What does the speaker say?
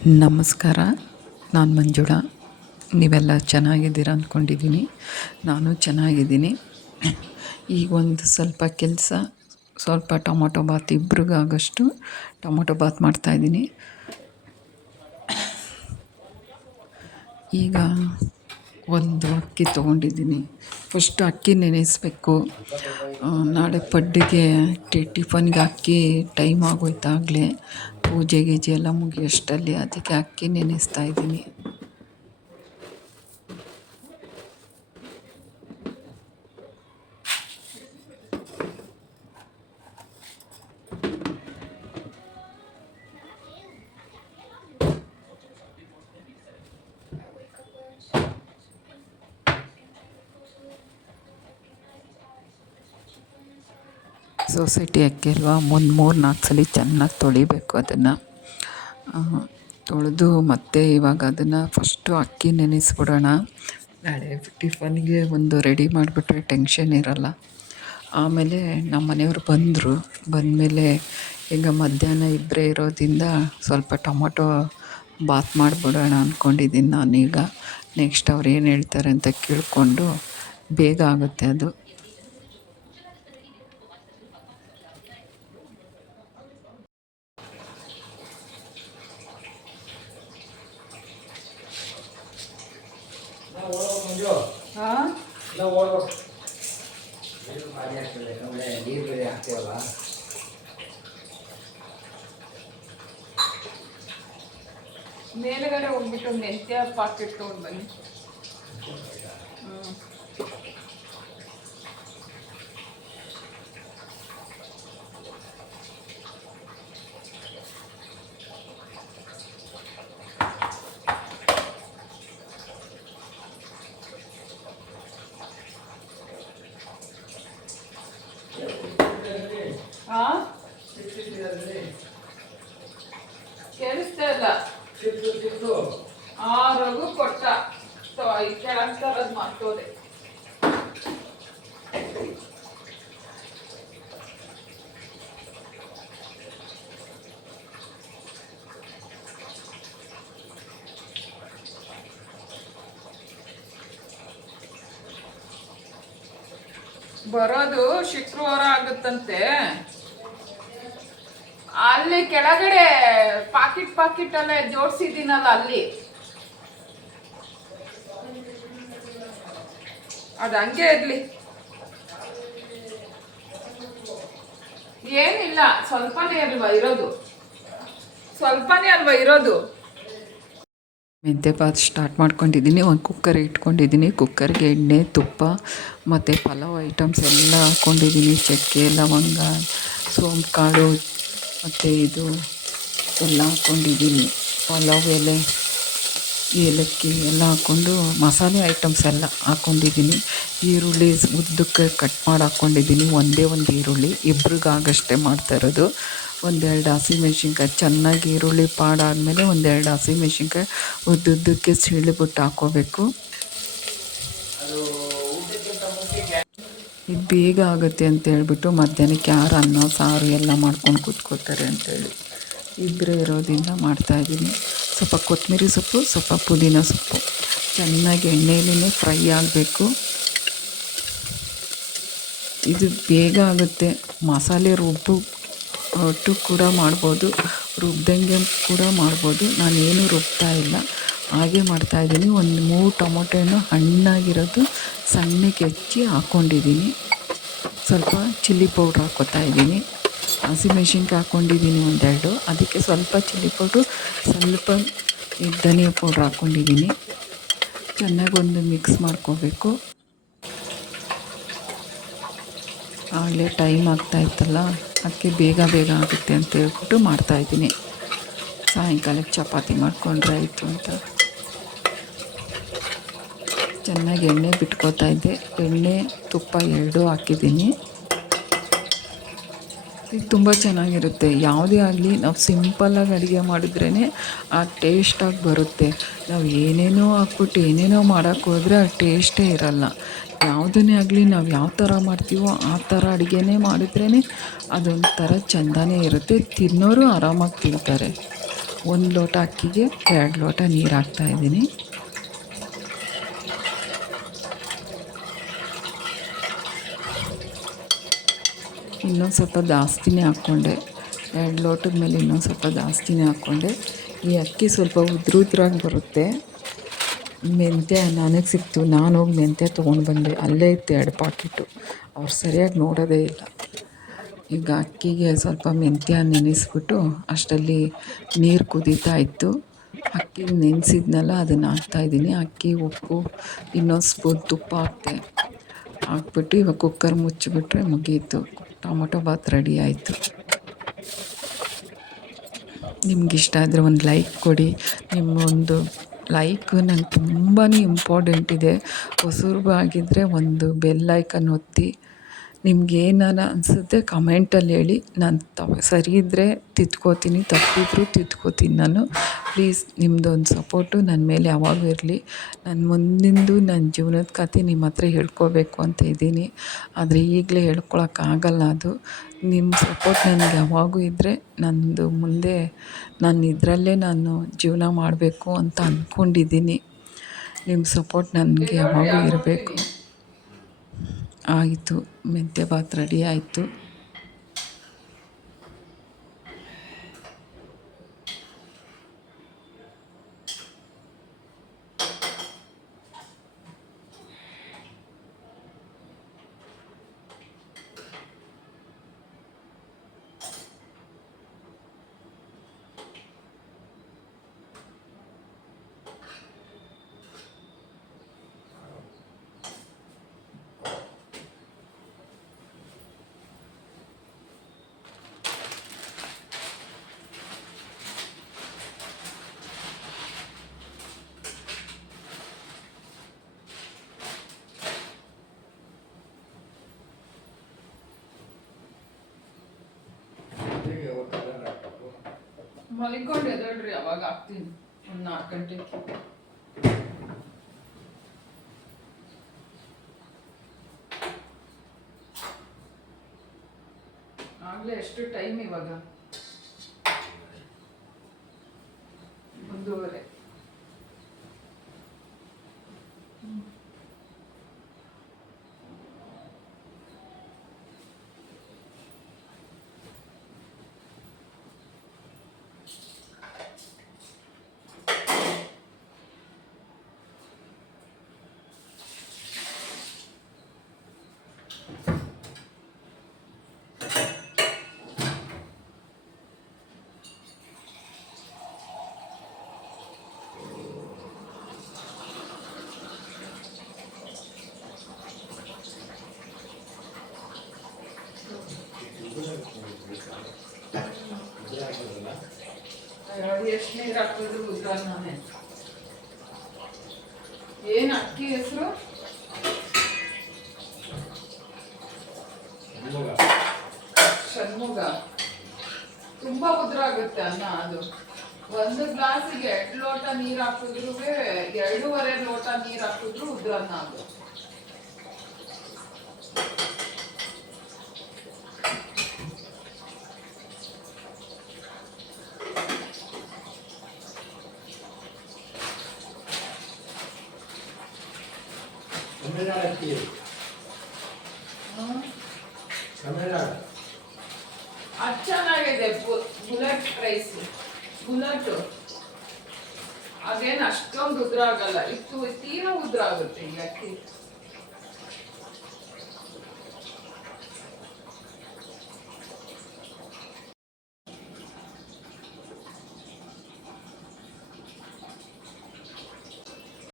ನಮಸ್ಕಾರ. ನಾನು ಮಂಜುಳಾ. ನೀವೆಲ್ಲ ಚೆನ್ನಾಗಿದ್ದೀರಾ ಅಂದ್ಕೊಂಡಿದ್ದೀನಿ. ನಾನು ಚೆನ್ನಾಗಿದ್ದೀನಿ. ಈಗ ಒಂದು ಸ್ವಲ್ಪ ಕೆಲಸ, ಸ್ವಲ್ಪ ಟೊಮೊಟೊ ಬಾತ್ ಇಬ್ರಿಗಾಗೋಷ್ಟು ಟೊಮೊಟೊ ಬಾತ್ ಮಾಡ್ತಾಯಿದ್ದೀನಿ. ಈಗ ಒಂದು ಅಕ್ಕಿ ತೊಗೊಂಡಿದ್ದೀನಿ. ಫಸ್ಟ್ ಅಕ್ಕಿ ನೆನೆಸಬೇಕು. ನಾಳೆ ಪಡ್ಡಿಗೆ ಟಿಫನ್ಗೆ ಅಕ್ಕಿ ಟೈಮ್ ಆಗೋಯ್ತಾಗಲೇ, ಪೂಜೆ ಗೀಜೆ ಎಲ್ಲ ಮುಗಿಯೋಷ್ಟರಲ್ಲಿ. ಅದಕ್ಕೆ ಅಕ್ಕಿ ನೆನೆಸ್ತಾ ಇದ್ದೀನಿ. ಸೊಸೈಟಿ ಅಕ್ಕಿ ಅಲ್ವಾ, ಒಂದು 3-4 ಸಲ ಚೆನ್ನಾಗಿ ತೊಳಿಬೇಕು. ಅದನ್ನು ತೊಳೆದು ಮತ್ತೆ ಇವಾಗ ಅದನ್ನು ಫಸ್ಟು ಅಕ್ಕಿ ನೆನೆಸ್ಬಿಡೋಣ. ನಾಳೆ ಟಿಫನ್ಗೆ ಒಂದು ರೆಡಿ ಮಾಡಿಬಿಟ್ರೆ ಟೆನ್ಷನ್ ಇರೋಲ್ಲ. ಆಮೇಲೆ ನಮ್ಮ ಮನೆಯವ್ರು ಬಂದಮೇಲೆ ಈಗ ಮಧ್ಯಾಹ್ನ ಇಬ್ಬರೇ ಇರೋದ್ರಿಂದ ಸ್ವಲ್ಪ ಟೊಮೊಟೊ ಬಾತ್ ಮಾಡಿಬಿಡೋಣ ಅಂದ್ಕೊಂಡಿದ್ದೀನಿ ನಾನೀಗ. ನೆಕ್ಸ್ಟ್ ಅವ್ರು ಏನು ಹೇಳ್ತಾರೆ ಅಂತ ಕೇಳಿಕೊಂಡು ಬೇಗ ಆಗುತ್ತೆ ಅದು. ಮೇಲುಗಡೆ ಹೋಗ್ಬಿಟ್ಟು ಮೆಂತ್ಯ ಪಾಕೆಟ್ ತೊಗೊಂಡು ಬನ್ನಿ. ಕೇಳಿಸ್ತಾ ಇಲ್ಲ. ರಘು ಕೊಟ್ಟ ಕೆಳಗೆ ತರದ್ ಮಾಡ್ತೋದೆ. ಬರೋದು ಶುಕ್ರವಾರ ಆಗುತ್ತಂತೆ. ಅಲ್ಲಿ ಕೆಳಗಡೆ ಪಾಕಿಟ್ ಎಲ್ಲ ಜೋಡಿಸಿದ್ದೀನಲ್ಲ, ಅಲ್ಲಿ ಅದು ಹಂಗೆ ಇರ್ಲಿ. ಏನಿಲ್ಲ, ಸ್ವಲ್ಪನೇ ಅಲ್ವಾ ಇರೋದು. ಮೆಂತ್ಯ ಬಾತ್ ಸ್ಟಾರ್ಟ್ ಮಾಡ್ಕೊಂಡಿದ್ದೀನಿ. ಒಂದು ಕುಕ್ಕರ್ ಇಟ್ಕೊಂಡಿದ್ದೀನಿ. ಕುಕ್ಕರ್ಗೆ ಎಣ್ಣೆ, ತುಪ್ಪ ಮತ್ತು ಪಲಾವ್ ಐಟಮ್ಸ್ ಎಲ್ಲ ಹಾಕ್ಕೊಂಡಿದ್ದೀನಿ. ಚಕ್ಕೆ, ಲವಂಗ, ಸೋಂಪು ಕಾಳು ಮತ್ತು ಇದು ಎಲ್ಲ ಹಾಕ್ಕೊಂಡಿದ್ದೀನಿ. ಪಲಾವ್ ಎಲೆ, ಏಲಕ್ಕಿ ಎಲ್ಲ ಹಾಕ್ಕೊಂಡು ಮಸಾಲೆ ಐಟಮ್ಸ್ ಎಲ್ಲ ಹಾಕ್ಕೊಂಡಿದ್ದೀನಿ. ಈರುಳ್ಳಿ ಉದ್ದಕ್ಕೆ ಕಟ್ ಮಾಡಿ ಹಾಕ್ಕೊಂಡಿದ್ದೀನಿ. ಒಂದೇ ಒಂದು ಈರುಳ್ಳಿ, ಇಬ್ರಿಗಾಗಷ್ಟೇ ಮಾಡ್ತಾಯಿರೋದು. 1-2 ಹಸಿಮೆಣ್ಸಿನ್ಕಾಯಿ, ಚೆನ್ನಾಗಿ ಈರುಳ್ಳಿ ಪಾಡಾದಮೇಲೆ 1-2 ಹಸಿಮೆಣ್ಸಿನ್ಕಾಯಿ ಉದ್ದುದ್ದಕ್ಕೆ ಸೀಳಿಬಿಟ್ಟು ಹಾಕ್ಕೋಬೇಕು. ಇದು ಬೇಗ ಆಗುತ್ತೆ ಅಂತ ಹೇಳ್ಬಿಟ್ಟು ಮಧ್ಯಾಹ್ನಕ್ಕೆ ಯಾರು ಅನ್ನ ಸಾರು ಎಲ್ಲ ಮಾಡ್ಕೊಂಡು ಕೂತ್ಕೋತಾರೆ ಅಂತೇಳಿ ಇಬ್ಬರೇ ಇರೋದ್ರಿಂದ ಮಾಡ್ತಾಯಿದ್ದೀನಿ. ಸ್ವಲ್ಪ ಕೊತ್ತಂಬರಿ ಸೊಪ್ಪು, ಸ್ವಲ್ಪ ಪುದೀನ ಸೊಪ್ಪು ಚೆನ್ನಾಗಿ ಎಣ್ಣೆಯಲ್ಲೇ ಫ್ರೈ ಆಗಬೇಕು. ಇದು ಬೇಗ ಆಗುತ್ತೆ. ಮಸಾಲೆ ಒಟ್ಟು ಕೂಡ ಮಾಡ್ಬೋದು, ರುಬ್ದಂಗೆ ಕೂಡ ಮಾಡ್ಬೋದು. ನಾನೇನು ರುಬ್ತಾ ಇಲ್ಲ, ಹಾಗೆ ಮಾಡ್ತಾಯಿದ್ದೀನಿ. ಒಂದು 3 ಟೊಮೊಟೊನ ಹಣ್ಣಾಗಿರೋದು ಸಣ್ಣಕ್ಕೆ ಹೆಚ್ಚಿ ಹಾಕ್ಕೊಂಡಿದ್ದೀನಿ. ಸ್ವಲ್ಪ ಚಿಲ್ಲಿ ಪೌಡ್ರ್ ಹಾಕ್ಕೋತಾ ಇದ್ದೀನಿ. ಹಸಿಮೆಣ್ಸಿನ್ಕಾಯಿ ಹಾಕ್ಕೊಂಡಿದ್ದೀನಿ 1-2, ಅದಕ್ಕೆ ಸ್ವಲ್ಪ ಚಿಲ್ಲಿ ಪೌಡ್ರು, ಸ್ವಲ್ಪ ಧನಿಯಾ ಪೌಡ್ರ್ ಹಾಕ್ಕೊಂಡಿದ್ದೀನಿ. ಚೆನ್ನಾಗಿ ಒಂದು ಮಿಕ್ಸ್ ಮಾಡ್ಕೋಬೇಕು. ಆಗಲೇ ಟೈಮ್ ಆಗ್ತಾಯಿತ್ತಲ್ಲ, ಅದಕ್ಕೆ ಬೇಗ ಆಗುತ್ತೆ ಅಂತ ಹೇಳ್ಬಿಟ್ಟು ಮಾಡ್ತಾಯಿದ್ದೀನಿ. ಸಾಯಂಕಾಲಕ್ಕೆ ಚಪಾತಿ ಮಾಡಿಕೊಂಡ್ರೆ ಆಯಿತು ಅಂತ. ಚೆನ್ನಾಗಿ ಎಣ್ಣೆ ಬಿಟ್ಕೋತಾ ಇದ್ದೆ. ಎಣ್ಣೆ, ತುಪ್ಪ 2 ಹಾಕಿದ್ದೀನಿ. ಇದು ತುಂಬ ಚೆನ್ನಾಗಿರುತ್ತೆ. ಯಾವುದೇ ಆಗಲಿ ನಾವು ಸಿಂಪಲ್ಲಾಗಿ ಅಡುಗೆ ಮಾಡಿದ್ರೇ ಆ ಟೇಸ್ಟಾಗಿ ಬರುತ್ತೆ. ನಾವು ಏನೇನೋ ಹಾಕ್ಬಿಟ್ಟು ಏನೇನೋ ಮಾಡೋಕ್ಕೆ ಹೋದರೆ ಆ ಟೇಸ್ಟೇ ಇರೋಲ್ಲ. ಯಾವುದನ್ನೇ ಆಗಲಿ ನಾವು ಯಾವ ಥರ ಮಾಡ್ತೀವೋ ಆ ಥರ ಅಡುಗೆನೇ ಮಾಡಿದ್ರೇ ಅದೊಂಥರ ಚೆಂದನೇ ಇರುತ್ತೆ. ತಿನ್ನೋರು ಆರಾಮಾಗಿ ತಿಂತಾರೆ. 1 ಲೋಟ ಅಕ್ಕಿಗೆ 2 ಲೋಟ ನೀರು ಹಾಕ್ತಾಯಿದ್ದೀನಿ. ಇನ್ನೊಂದು ಸ್ವಲ್ಪ ಜಾಸ್ತಿನೇ ಹಾಕ್ಕೊಂಡೆ. 2 ಲೋಟದ ಮೇಲೆ ಇನ್ನೊಂದು ಸ್ವಲ್ಪ ಜಾಸ್ತಿನೇ ಹಾಕ್ಕೊಂಡೆ. ಈ ಅಕ್ಕಿ ಸ್ವಲ್ಪ ಉದ್ರಾಗಿ ಬರುತ್ತೆ. ಮೆಂತ್ಯ ನನಗೆ ಸಿಕ್ತು, ನಾನು ಹೋಗಿ ಮೆಂತ್ಯ ತೊಗೊಂಡು ಬಂದೆ. ಅಲ್ಲೇ ಇತ್ತು 2 ಪಾಕಿಟು. ಅವ್ರು ಸರಿಯಾಗಿ ನೋಡೋದೇ ಇಲ್ಲ. ಈಗ ಅಕ್ಕಿಗೆ ಸ್ವಲ್ಪ ಮೆಂತ್ಯ ನೆನೆಸ್ಬಿಟ್ಟು ಅಷ್ಟರಲ್ಲಿ ನೀರು ಕುದೀತಾ ಇತ್ತು. ಅಕ್ಕಿ ನೆನೆಸಿದ್ನಲ್ಲ ಅದನ್ನು ಹಾಕ್ತಾಯಿದ್ದೀನಿ. ಅಕ್ಕಿ, ಉಪ್ಪು, ಇನ್ನೊಂದು ಸ್ಪೂನ್ ತುಪ್ಪ ಹಾಕ್ಬಿಟ್ಟು ಇವಾಗ ಕುಕ್ಕರ್ ಮುಚ್ಚಿಬಿಟ್ರೆ ಮುಗೀತು. ಟೊಮೊಟೊ ಬಾತ್ ರೆಡಿ ಆಯಿತು. ನಿಮಗಿಷ್ಟ ಆದರೆ ಒಂದು ಲೈಕ್ ಕೊಡಿ. ನಿಮ್ಮೊಂದು ಲೈಕ್ ನಂಗೆ ತುಂಬಾ ಇಂಪಾರ್ಟೆಂಟ್ ಇದೆ. ಹೊಸಬ್ರಾಗಿದ್ದರೆ ಒಂದು ಬೆಲ್ ಐಕನ್ ಒತ್ತಿ. ನಿಮ್ಗೇನಾರ ಅನಿಸುತ್ತೆ ಕಮೆಂಟಲ್ಲಿ ಹೇಳಿ. ನಾನು ಸರಿ ಇದ್ದರೆ ತಿದ್ಕೋತೀನಿ, ತಪ್ಪಿದ್ರೂ ತಿದ್ಕೋತೀನಿ ನಾನು. ಪ್ಲೀಸ್ ನಿಮ್ಮದೊಂದು ಸಪೋರ್ಟು ನನ್ನ ಮೇಲೆ ಯಾವಾಗೂ ಇರಲಿ. ನಾನು ಮುಂದಿಂದು ನನ್ನ ಜೀವನದ ಕಥೆ ನಿಮ್ಮ ಹತ್ರ ಹೇಳ್ಕೋಬೇಕು ಅಂತ ಇದ್ದೀನಿ. ಆದರೆ ಈಗಲೇ ಹೇಳ್ಕೊಳಕ್ಕಾಗಲ್ಲ ಅದು. ನಿಮ್ಮ ಸಪೋರ್ಟ್ ನನಗೆ ಯಾವಾಗೂ ಇದ್ದರೆ ನಂದು ಮುಂದೆ ನಾನು ಇದರಲ್ಲೇ ನಾನು ಜೀವನ ಮಾಡಬೇಕು ಅಂತ ಅಂದ್ಕೊಂಡಿದ್ದೀನಿ. ನಿಮ್ಮ ಸಪೋರ್ಟ್ ನನಗೆ ಯಾವಾಗೂ ಇರಬೇಕು. ಆಯಿತು, ಮೆಂತ್ಯ ಬಾತ್ ರೆಡಿ ಆಯಿತು. ಮಲಿಕೊಂಡು ಎದ್ದೇಳ್ರಿ, ಅವಾಗ ಹಾಕ್ತೀನಿ ಒಂದು 4 ಗಂಟೆಗೆ. ಆಗಲೇ ಎಷ್ಟು ಟೈಮ್ ಇವಾಗ? 1:30. ಎಷ್ಟು ನೀರು ಹಾಕಿದ್ರು ಉದ್ರಾನೇ. ಏನು ಅಕ್ಕಿ ಹೆಸರು? ಷಣ್ಮುಗ. ತುಂಬಾ ಉದ್ರಾಗುತ್ತೆ ಅನ್ನ ಅದು. 1 ಗ್ಲಾಸಿಗೆ 2 ಲೋಟ ನೀರು ಹಾಕಿದ್ರು 2.5 ಲೋಟ ನೀರು ಹಾಕಿದ್ರು ಉದ್ರನ್ನ ಅದು. ಅದು ಚೆನ್ನಾಗಿದೆ. ಬುಲೆಟ್ ರೈಸ್, ಬುಲೆಟ್ ಅದೇನು ಅಷ್ಟೊಂದು ಉದ್ರ ಆಗಲ್ಲ. ತೀರಾ ಉದ್ರ ಆಗುತ್ತೆ ಈ ಅಕ್ಕಿ.